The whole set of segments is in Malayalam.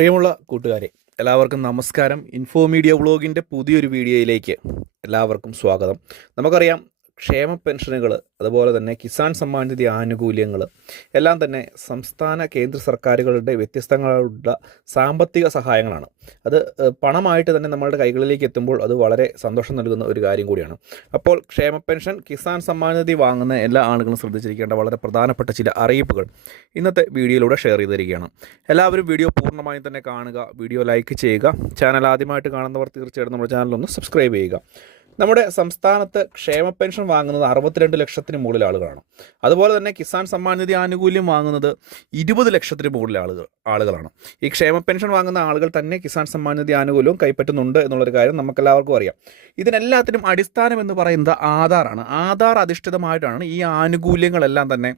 പ്രിയമുള്ള കൂട്ടുകാരെ, എല്ലാവർക്കും നമസ്കാരം. ഇൻഫോ മീഡിയ വ്ളോഗിൻ്റെ പുതിയൊരു വീഡിയോയിലേക്ക് എല്ലാവർക്കും സ്വാഗതം. നമുക്കറിയാം, ക്ഷേമ പെൻഷനുകൾ, അതുപോലെ തന്നെ കിസാൻ സമ്മാൻ നിധി ആനുകൂല്യങ്ങൾ എല്ലാം തന്നെ സംസ്ഥാന കേന്ദ്ര സർക്കാരുകളുടെ വ്യത്യസ്തങ്ങളുള്ള സാമ്പത്തിക സഹായങ്ങളാണ്. അത് പണമായിട്ട് തന്നെ നമ്മളുടെ കൈകളിലേക്ക് എത്തുമ്പോൾ അത് വളരെ സന്തോഷം നൽകുന്ന ഒരു കാര്യം കൂടിയാണ്. അപ്പോൾ ക്ഷേമ പെൻഷൻ, കിസാൻ സമ്മാൻ നിധി വാങ്ങുന്ന എല്ലാ ആളുകളും ശ്രദ്ധിച്ചിരിക്കേണ്ട വളരെ പ്രധാനപ്പെട്ട ചില അറിയിപ്പുകൾ ഇന്നത്തെ വീഡിയോയിലൂടെ ഷെയർ ചെയ്തിരിക്കുകയാണ്. എല്ലാവരും വീഡിയോ പൂർണ്ണമായും തന്നെ കാണുക, വീഡിയോ ലൈക്ക് ചെയ്യുക. ചാനൽ ആദ്യമായിട്ട് കാണുന്നവർ തീർച്ചയായിട്ടും നമ്മുടെ ചാനലൊന്ന് സബ്സ്ക്രൈബ് ചെയ്യുക. നമ്മുടെ സംസ്ഥാനത്ത് ക്ഷേമ പെൻഷൻ വാങ്ങുന്നത് 62 ലക്ഷത്തിന് മുകളിൽ ആളുകളാണ്. അതുപോലെ തന്നെ കിസാൻ സമ്മാൻ നിധി ആനുകൂല്യം വാങ്ങുന്നത് 20 ലക്ഷത്തിന് മുകളിൽ ആളുകളാണ്. ഈ ക്ഷേമ പെൻഷൻ വാങ്ങുന്ന ആളുകൾ തന്നെ കിസാൻ സമ്മാൻ നിധി ആനുകൂല്യവും കൈപ്പറ്റുന്നുണ്ട് എന്നുള്ളൊരു കാര്യം നമുക്കെല്ലാവർക്കും അറിയാം. ഇതിനെല്ലാത്തിനും അടിസ്ഥാനം എന്ന് പറയുന്നത് ആധാറാണ്. ആധാർ അധിഷ്ഠിതമായിട്ടാണ് ഈ ആനുകൂല്യങ്ങളെല്ലാം തന്നെ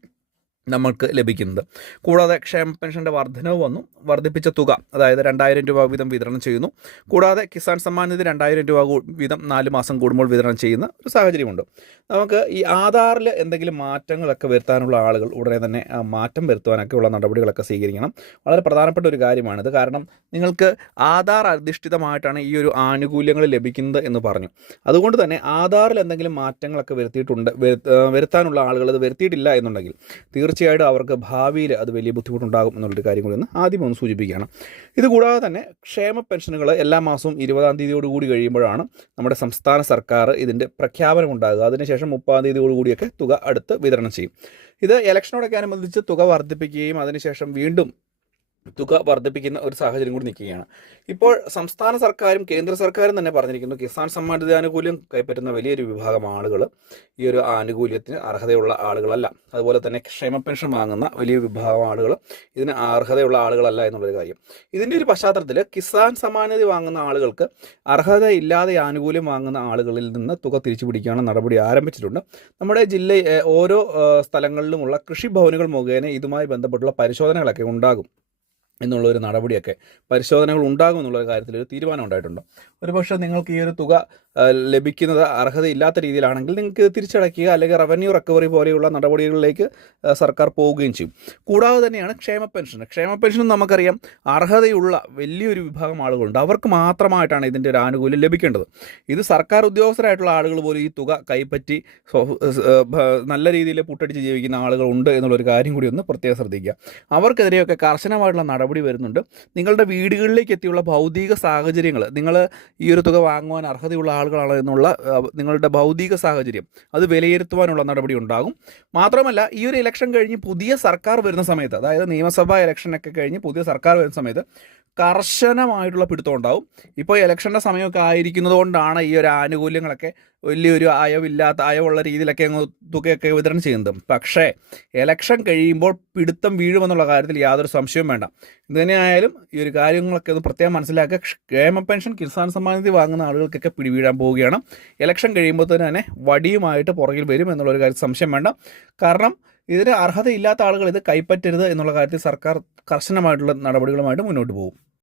നമ്മൾക്ക് ലഭിക്കുന്നത്. കൂടാതെ ക്ഷേമ പെൻഷൻ്റെ വർധനവ് വന്നു. വർദ്ധിപ്പിച്ച തുക, അതായത് 2000 രൂപ വീതം വിതരണം ചെയ്യുന്നു. കൂടാതെ കിസാൻ സമ്മാൻ നിധി 2000 രൂപ വീതം 4 മാസം കൂടുമ്പോൾ വിതരണം ചെയ്യുന്ന ഒരു സാഹചര്യമുണ്ട്. നമുക്ക് ഈ ആധാറിൽ എന്തെങ്കിലും മാറ്റങ്ങളൊക്കെ വരുത്താനുള്ള ആളുകൾ ഉടനെ തന്നെ മാറ്റം വരുത്തുവാനൊക്കെയുള്ള നടപടികളൊക്കെ സ്വീകരിക്കണം. വളരെ പ്രധാനപ്പെട്ട ഒരു കാര്യമാണിത്. കാരണം നിങ്ങൾക്ക് ആധാർ അധിഷ്ഠിതമായിട്ടാണ് ഈ ഒരു ആനുകൂല്യങ്ങൾ ലഭിക്കുന്നത് എന്ന് പറഞ്ഞു. അതുകൊണ്ട് തന്നെ ആധാറിൽ എന്തെങ്കിലും മാറ്റങ്ങളൊക്കെ വരുത്താനുള്ള ആളുകൾ അത് വരുത്തിയിട്ടില്ല എന്നുണ്ടെങ്കിൽ തീർച്ചയായിട്ടും അവർക്ക് ഭാവിയിൽ അത് വലിയ ബുദ്ധിമുട്ടുണ്ടാകും എന്നുള്ളൊരു കാര്യം കൂടി ആദ്യം ഒന്ന് സൂചിപ്പിക്കുകയാണ്. ഇതുകൂടാതെ തന്നെ ക്ഷേമ പെൻഷനുകൾ എല്ലാ മാസവും 20-ാം തീയതിയോടുകൂടി കഴിയുമ്പോഴാണ് നമ്മുടെ സംസ്ഥാന സർക്കാർ ഇതിൻ്റെ പ്രഖ്യാപനം ഉണ്ടാകുക. അതിനുശേഷം 30-ാം തീയതിയോടുകൂടിയൊക്കെ തുക അടുത്ത് വിതരണം ചെയ്യും. ഇത് ഇലക്ഷനോടൊക്കെ അനുബന്ധിച്ച് തുക വർദ്ധിപ്പിക്കുകയും അതിനുശേഷം വീണ്ടും തുക വർദ്ധിപ്പിക്കുന്ന ഒരു സാഹചര്യം കൂടി നിൽക്കുകയാണ്. ഇപ്പോൾ സംസ്ഥാന സർക്കാരും കേന്ദ്ര സർക്കാരും തന്നെ പറഞ്ഞിരിക്കുന്നു, കിസാൻ സമ്മാൻ നിധി ആനുകൂല്യം കൈപ്പറ്റുന്ന വലിയൊരു വിഭാഗം ആളുകൾ ഈ ഒരു ആനുകൂല്യത്തിന് അർഹതയുള്ള ആളുകളല്ല. അതുപോലെ തന്നെ ക്ഷേമ പെൻഷൻ വാങ്ങുന്ന വലിയ വിഭാഗം ആളുകൾ ഇതിന് അർഹതയുള്ള ആളുകളല്ല എന്നുള്ളൊരു കാര്യം. ഇതിൻ്റെ ഒരു പശ്ചാത്തലത്തിൽ കിസാൻ സമ്മാൻ നിധി വാങ്ങുന്ന ആളുകൾക്ക് അർഹതയില്ലാതെ ആനുകൂല്യം വാങ്ങുന്ന ആളുകളിൽ നിന്ന് തുക തിരിച്ചു പിടിക്കാനുള്ള നടപടി ആരംഭിച്ചിട്ടുണ്ട്. നമ്മുടെ ഓരോ സ്ഥലങ്ങളിലുമുള്ള കൃഷിഭവനുകൾ മുഖേന ഇതുമായി ബന്ധപ്പെട്ടുള്ള പരിശോധനകളൊക്കെ ഉണ്ടാകും എന്നുള്ളൊരു നടപടിയൊക്കെ പരിശോധനകൾ ഉണ്ടാകും എന്നുള്ള കാര്യത്തിൽ ഒരു തീരുമാനം ഉണ്ടായിട്ടുണ്ട്. ഒരുപക്ഷെ നിങ്ങൾക്ക് ഈ ഒരു തുക ലഭിക്കുന്നത് അർഹതയില്ലാത്ത രീതിയിലാണെങ്കിൽ നിങ്ങൾക്ക് ഇത് തിരിച്ചടയ്ക്കുക, അല്ലെങ്കിൽ റവന്യൂ റിക്കവറി പോലെയുള്ള നടപടികളിലേക്ക് സർക്കാർ പോവുകയും ചെയ്യും. കൂടാതെ തന്നെയാണ് ക്ഷേമ പെൻഷൻ നമുക്കറിയാം, അർഹതയുള്ള വലിയൊരു വിഭാഗം ആളുകളുണ്ട്. അവർക്ക് മാത്രമായിട്ടാണ് ഇതിൻ്റെ ഒരു ആനുകൂല്യം ലഭിക്കേണ്ടത്. ഇത് സർക്കാർ ഉദ്യോഗസ്ഥരായിട്ടുള്ള ആളുകൾ പോലും ഈ തുക കൈപ്പറ്റി നല്ല രീതിയിൽ പുട്ടടിച്ച് ജീവിക്കുന്ന ആളുകളുണ്ട് എന്നുള്ളൊരു കാര്യം കൂടി ഒന്ന് പ്രത്യേകം ശ്രദ്ധിക്കുക. അവർക്കെതിരെയൊക്കെ കർശനമായിട്ടുള്ള നടപടി വരുന്നുണ്ട്. നിങ്ങളുടെ വീടുകളിലേക്ക് എത്തിയുള്ള ഭൗതിക സാഹചര്യങ്ങൾ, നിങ്ങൾ ഈ ഒരു തുക വാങ്ങുവാൻ അർഹതയുള്ള ആളുകളാണ് എന്നുള്ള നിങ്ങളുടെ ഭൗതിക സാഹചര്യം അത് വിലയിരുത്തുവാനുള്ള നടപടി ഉണ്ടാകും. മാത്രമല്ല, ഈ ഒരു ഇലക്ഷൻ കഴിഞ്ഞ് പുതിയ സർക്കാർ വരുന്ന സമയത്ത്, അതായത് നിയമസഭാ ഇലക്ഷനൊക്കെ കഴിഞ്ഞ് പുതിയ സർക്കാർ വരുന്ന സമയത്ത് കർശനമായിട്ടുള്ള പിടുത്തം ഉണ്ടാവും. ഇപ്പോൾ ഇലക്ഷൻ്റെ സമയമൊക്കെ ആയിരിക്കുന്നത് കൊണ്ടാണ് ഈ ഒരു ആനുകൂല്യങ്ങളൊക്കെ വലിയൊരു അയവുള്ള രീതിയിലൊക്കെ തുകയൊക്കെ വിതരണം ചെയ്യുന്നത്. പക്ഷേ ഇലക്ഷൻ കഴിയുമ്പോൾ പിടുത്തം വീഴുമെന്നുള്ള കാര്യത്തിൽ യാതൊരു സംശയവും വേണ്ട. ഇതുതന്നെയായാലും ഈ ഒരു കാര്യങ്ങളൊക്കെ ഒന്ന് പ്രത്യേകം മനസ്സിലാക്കുക. ക്ഷേമ പെൻഷൻ, കിസാൻ സമ്മാൻ നിധി വാങ്ങുന്ന ആളുകൾക്കൊക്കെ പിടിവീഴാൻ പോവുകയാണ്. ഇലക്ഷൻ കഴിയുമ്പോൾ തന്നെ വടിയുമായിട്ട് പുറകിൽ വരും എന്നുള്ളൊരു കാര്യം സംശയം വേണ്ട. കാരണം ഇതിന് അർഹതയില്ലാത്ത ആളുകൾ ഇത് കൈപ്പറ്റരുത് എന്നുള്ള കാര്യത്തിൽ സർക്കാർ കർശനമായിട്ടുള്ള നടപടികളുമായിട്ട് മുന്നോട്ട് പോകും.